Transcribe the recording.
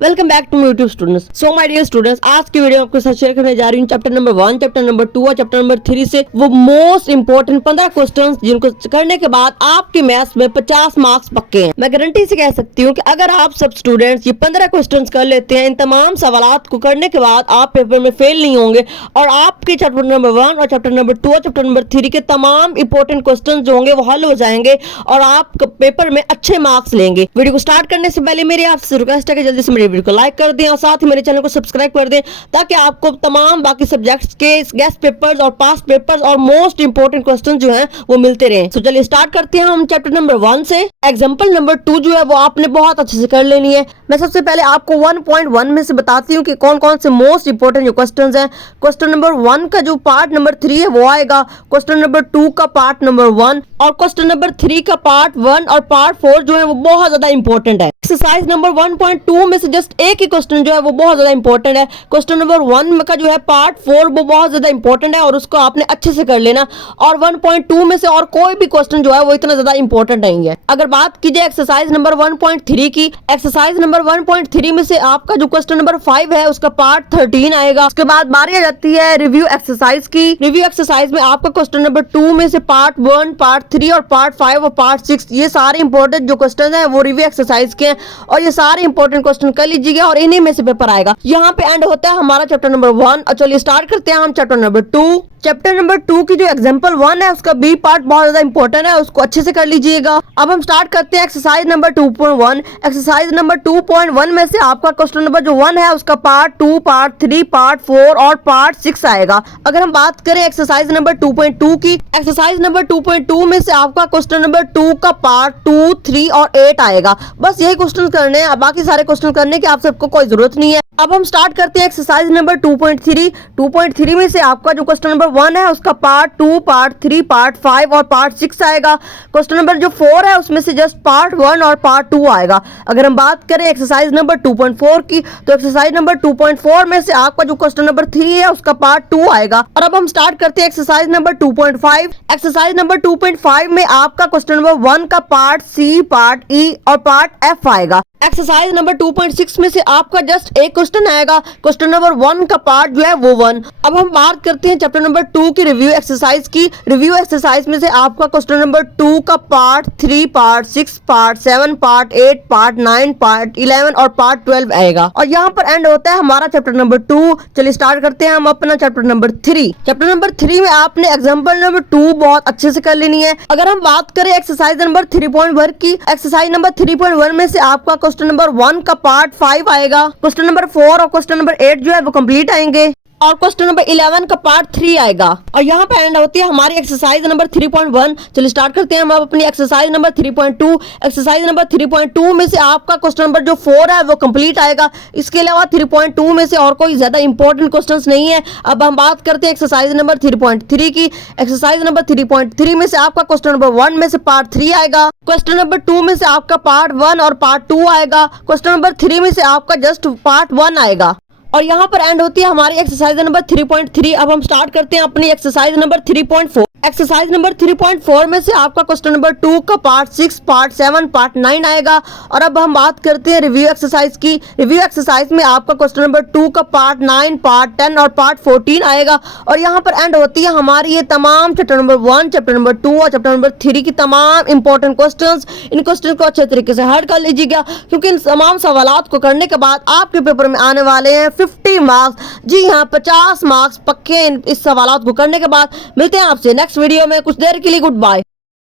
Welcome back to YouTube students. So my dear students, आज की video आपके साथ शेयर करने जा रही हूँ चैप्टर नंबर 1, चैप्टर नंबर 2 और चैप्टर नंबर 3 से वो मोस्ट इंपोर्टेंट 15 क्वेश्चंस जिनको करने के बाद आपके मैथ्स में 50 मार्क्स पक्के हैं। मैं गारंटी से कह सकती हूँ कि अगर आप सब स्टूडेंट्स ये 15 क्वेश्चंस कर लेते हैं, इन तमाम सवालात को करने के बाद आप पेपर में फेल नहीं होंगे और आपके चैप्टर नंबर 1 और चैप्टर नंबर 2 और चैप्टर नंबर 3 के तमाम इंपॉर्टेंट क्वेश्चन जो होंगे वो हल हो जाएंगे और आप पेपर में अच्छे मार्क्स लेंगे। वीडियो को स्टार्ट करने से पहले मेरी आपसे रिक्वेस्ट है कि जल्दी से मेरी वीडियो को लाइक कर दें और साथ ही मेरे चैनल को सब्सक्राइब कर दें ताकि आपको तमाम बाकी सब्जेक्ट्स के गेस्ट पेपर्स और पास्ट पेपर्स और मोस्ट इंपोर्टेंट क्वेश्चन जो हैं वो मिलते रहें। तो चलिए स्टार्ट करते हैं हम चैप्टर नंबर 1 से। एग्जांपल नंबर 2 जो है वो आपने बहुत अच्छे से कर लेनी है। मैं सबसे पहले आपको 1.1 में से बताती हूँ कि कौन कौन से मोस्ट इंपोर्टेंट जो क्वेश्चन हैं। क्वेश्चन नंबर 1 का जो पार्ट नंबर 3 है वो आएगा, क्वेश्चन नंबर 2 का पार्ट नंबर 1 और क्वेश्चन नंबर 3 का पार्ट 1 और पार्ट 4 जो है वो बहुत ज्यादा इंपॉर्टेंट है। एक्सरसाइज नंबर 1.2 में से जस्ट एक ही क्वेश्चन जो है वो बहुत ज्यादा इंपॉर्टेंट है। क्वेश्चन नंबर 1 का जो है पार्ट 4 वो बहुत ज्यादा इंपॉर्टेंट है और उसको आपने अच्छे से कर लेना। और 1.2 में से और कोई भी क्वेश्चन जो है वो इतना ज्यादा इंपॉर्टेंट नहीं है। अगर बात कीजिए एक्सरसाइज नंबर 1.3 की, एक्सरसाइज नंबर 1.3 में से आपका जो क्वेश्चन नंबर 5 है उसका पार्ट 13 आएगा। उसके बाद बारी आ जाती है रिव्यू एक्सरसाइज की। रिव्यू एक्सरसाइज में आपका क्वेश्चन नंबर 2 में से पार्ट 1, पार्ट 3 और पार्ट 5 और पार्ट 6 ये सारे इंपॉर्टेंट जो क्वेश्चन है वो रिव्यू एक्सरसाइज के हैं और ये सारे इंपॉर्टेंट क्वेश्चन कर लीजिएगा और इन्हीं में से पेपर आएगा। यहाँ पे एंड होता है हमारा चैप्टर नंबर 1 और चलिए स्टार्ट करते हैं हम चैप्टर नंबर 2। चैप्टर नंबर 2 की जो एग्जांपल 1 है उसका बी पार्ट बहुत ज्यादा इंपॉर्टेंट है, उसको अच्छे से कर लीजिएगा। अब हम स्टार्ट करते हैं एक्सरसाइज नंबर 2.1। एक्सरसाइज नंबर 2.1 में से आपका क्वेश्चन नंबर जो 1 है उसका पार्ट 2, पार्ट 3, पार्ट 4 और पार्ट 6 आएगा। अगर हम बात करें एक्सरसाइज नंबर 2.2 की, एक्सरसाइज नंबर 2.2 में से आपका क्वेश्चन नंबर 2 का पार्ट 2, 3 और 8 आएगा। बस यही क्वेश्चन करने हैं, बाकी सारे क्वेश्चन करने की आप सबको कोई जरूरत नहीं है। अब हम स्टार्ट करते हैं एक्सरसाइज नंबर 2.3। 2.3 में से आपका जो क्वेश्चन नंबर 1 है उसका पार्ट 2, पार्ट 3, पार्ट 5 और पार्ट 6 आएगा। क्वेश्चन नंबर जो 4 है उसमें से जस्ट पार्ट 1 और पार्ट 2 आएगा। अगर हम बात करें एक्सरसाइज नंबर 2.4 की, तो एक्सरसाइज नंबर 2.4 में से आपका जो क्वेश्चन नंबर 3 है उसका पार्ट 2 आएगा। और अब हम स्टार्ट करते हैं एक्सरसाइज नंबर 2.5। एक्सरसाइज नंबर 2.5 में आपका क्वेश्चन नंबर 1 का पार्ट सी, पार्ट ई और पार्ट एफ आएगा। एक्सरसाइज नंबर 2.6 में से आपका जस्ट एक क्वेश्चन आएगा, क्वेश्चन नंबर 1 का पार्ट जो है वो 1। अब हम बात करते हैं चैप्टर नंबर 2 की रिव्यू एक्सरसाइज की। रिव्यू एक्सरसाइज में से आपका क्वेश्चन नंबर 2 का part 3, part 6, part 7, part 8, part 9, part 11 और पार्ट 12 आएगा। और यहाँ पर एंड होता है हमारा चैप्टर नंबर 2। चलिए स्टार्ट करते हैं हम अपना चैप्टर नंबर 3। चैप्टर नंबर 3 में आपने एग्जाम्पल नंबर 2 बहुत अच्छे से कर लेनी है। अगर हम बात करें एक्सरसाइज नंबर 3.1 की, एक्सरसाइज नंबर 3.1 में से आपका क्वेश्चन नंबर 1 का पार्ट 5 आएगा। क्वेश्चन नंबर 4 और क्वेश्चन नंबर 8 जो है वो कंप्लीट आएंगे और क्वेश्चन नंबर 11 का पार्ट 3 आएगा। और यहाँ पे एंड होती है हमारी एक्सरसाइज नंबर 3.1। चलिए स्टार्ट करते हैं हम अब अपनी एक्सरसाइज नंबर 3.2। एक्सरसाइज नंबर 3.2 में से आपका क्वेश्चन नंबर जो 4 है वो कंप्लीट आएगा। इसके अलावा 3.2 में से और कोई ज्यादा इंपॉर्टेंट क्वेश्चंस नहीं है। अब हम बात करते हैं एक्सरसाइज नंबर 3.3 की। एक्सरसाइज नंबर 3.3 में से आपका क्वेश्चन नंबर 1 में से पार्ट 3 आएगा। क्वेश्चन नंबर 2 में से आपका पार्ट 1 और पार्ट 2 आएगा। क्वेश्चन नंबर 3 में से आपका जस्ट पार्ट 1 आएगा। और यहाँ पर एंड होती है हमारी एक्सरसाइज नंबर 3.3। अब हम स्टार्ट करते हैं अपनी एक्सरसाइज नंबर 3.4। एक्सरसाइज नंबर 3.4 में से आपका क्वेश्चन नंबर 2 का पार्ट 6, पार्ट 7, पार्ट 9 आएगा। और अब हम बात करते हैं रिव्यू एक्सरसाइज की। रिव्यू एक्सरसाइज में आपका क्वेश्चन नंबर 2 का पार्ट 9, पार्ट 10 और पार्ट 14 आएगा। और यहाँ पर एंड होती है हमारी ये तमाम चैप्टर नंबर 1, चैप्टर नंबर 2 और चैप्टर नंबर 3 की तमाम इंपॉर्टेंट क्वेश्चंस। इन क्वेश्चन को अच्छे तरीके से हल कर लीजिएगा क्योंकि इन तमाम सवालात को करने के बाद आपके पेपर में आने वाले हैं 50 मार्क्स। जी हाँ, 50 मार्क्स पक्के इस सवालात को करने के बाद। मिलते हैं आपसे नेक्स्ट वीडियो में, कुछ देर के लिए गुड बाय।